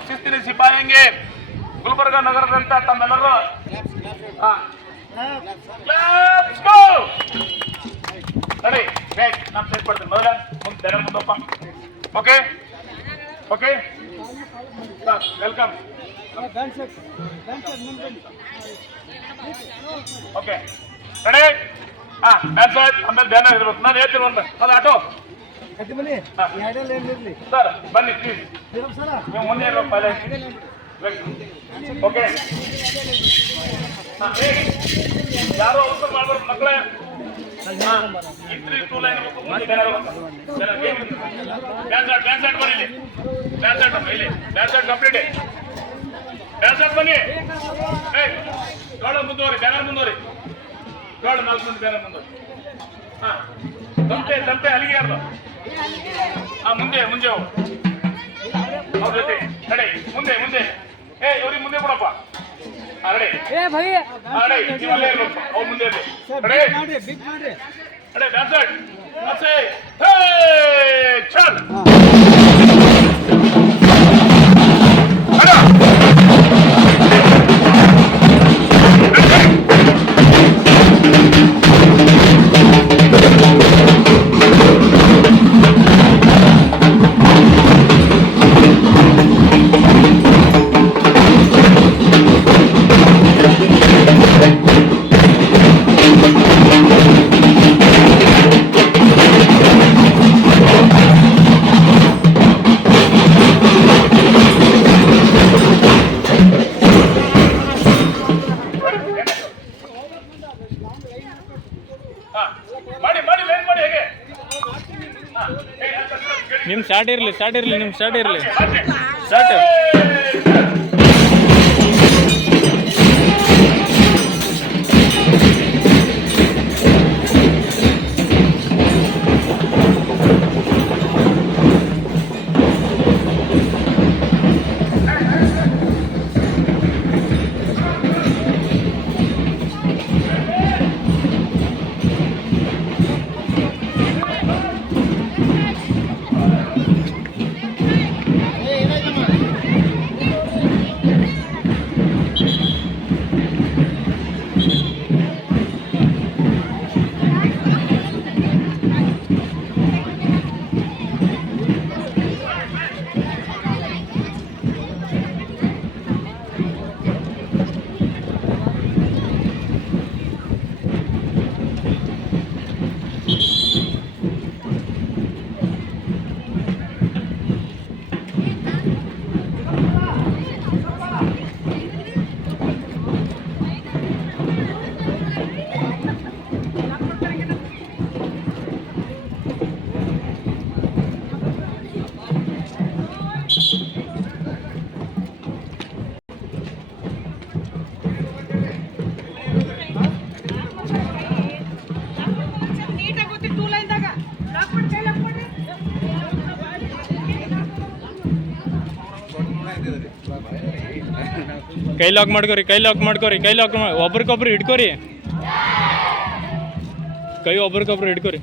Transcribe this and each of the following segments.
और शिस्ತಿನ ಸಿಪಾಯಿಗೆ ಗುಲ್ಬರ್ಗ ನಗರದಂತ ತಮ್ಮೆಲ್ಲರೂ ಲೆಟ್ಸ್ ಗೋ ರೆಡಿ ರೈಟ್ ನಾನು ಸೆಟ್ ಮಾಡ್ತೀನಿ ಮೊದಲ ಮುಂದೆ ಬೇರೆ ಮುಂದಪ್ಪ okay okay sir welcome okay ready dance ಆಮೇಲೆ ಧ್ಯಾನ ಇರ್ಬೇಕು ನಾನು ಹೇಳ್ತೀನಿ ಒಂದು ಅದು ಆಟೋ ಸರ್ ಬನ್ನಿ ಪ್ಲೀಸ್ ನೀವು ಮುಂದೆ ಇರ್ಬೇಕು ಪಹಲೆ ಓಕೆ ಯಾರು ಅವಸರ ಮಾಡ್ಬಾರ್ದು ಮಕ್ಕಳೇ ಇದ್ರಿ 2 ಲೈನ್ ಇರಬೇಕು ಮುಂದೆ ಡ್ಯಾನ್ಸ್ ಆಟ್ ಬನ್ನಿ ಡ್ಯಾನ್ಸ್ ಆಟ್ ಇಲ್ಲಿ ಡ್ಯಾನ್ಸ್ ಆಟ್ ಕಂಪ್ಲೀಟ್ ಡ್ಯಾನ್ಸ್ ಆಟ್ ಬನ್ನಿ ಮುಂದುವರಿ ಬ್ಯಾನರ್ ಮುಂದುವರಿ ನೋಡು 4 ಮಂದಿ ಬ್ಯಾನರ್ ಮುಂದುವರಿ ತಂತೆ ತಂತೆ ಅಲ್ಲಿಗೆ ಯಾರ್ದು ಮುಂದೆ ಮುಂದೆ ಹೋಗು ಅವ್ರ ಜೊತೆ ನಡೆ ಮುಂದೆ ಮುಂದೆ ಇವ್ರಿಗೆ ಮುಂದೆ ಕೊಡಪ್ಪ ರೆಡಿ ರೆಡಿ ನೀವು ಅಲ್ಲೇ ಇರ್ಬೇಕು ಅವ್ರು ಮುಂದೆ ಇರಲಿ ರೆಡಿ ಡ್ಯಾನ್ಸ್ ಆಟ್ ಚಲ್ ನಿಮ್ ಸ್ಟಾರ್ಟ್ ಇರಲಿ ನಿಮ್ ಸ್ಟಾರ್ಟ್ ಇರಲಿ ಕೈ ಲಾಕ್ ಮಾಡ್ಕೋರಿ ಒಬ್ರಿಗೊಬ್ರು ಹಿಡ್ಕೋರಿ ಕೈ ಒಬ್ರಿಗೊಬ್ರು ಹಿಡ್ಕೋರಿ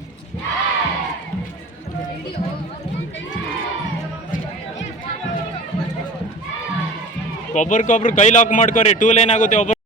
ಒಬ್ರಿಗೊಬ್ರು ಕೈ ಲಾಕ್ ಮಾಡ್ಕೋರಿ 2 ಲೈನ್ ಆಗುತ್ತೆ ಒಬ್ಬರು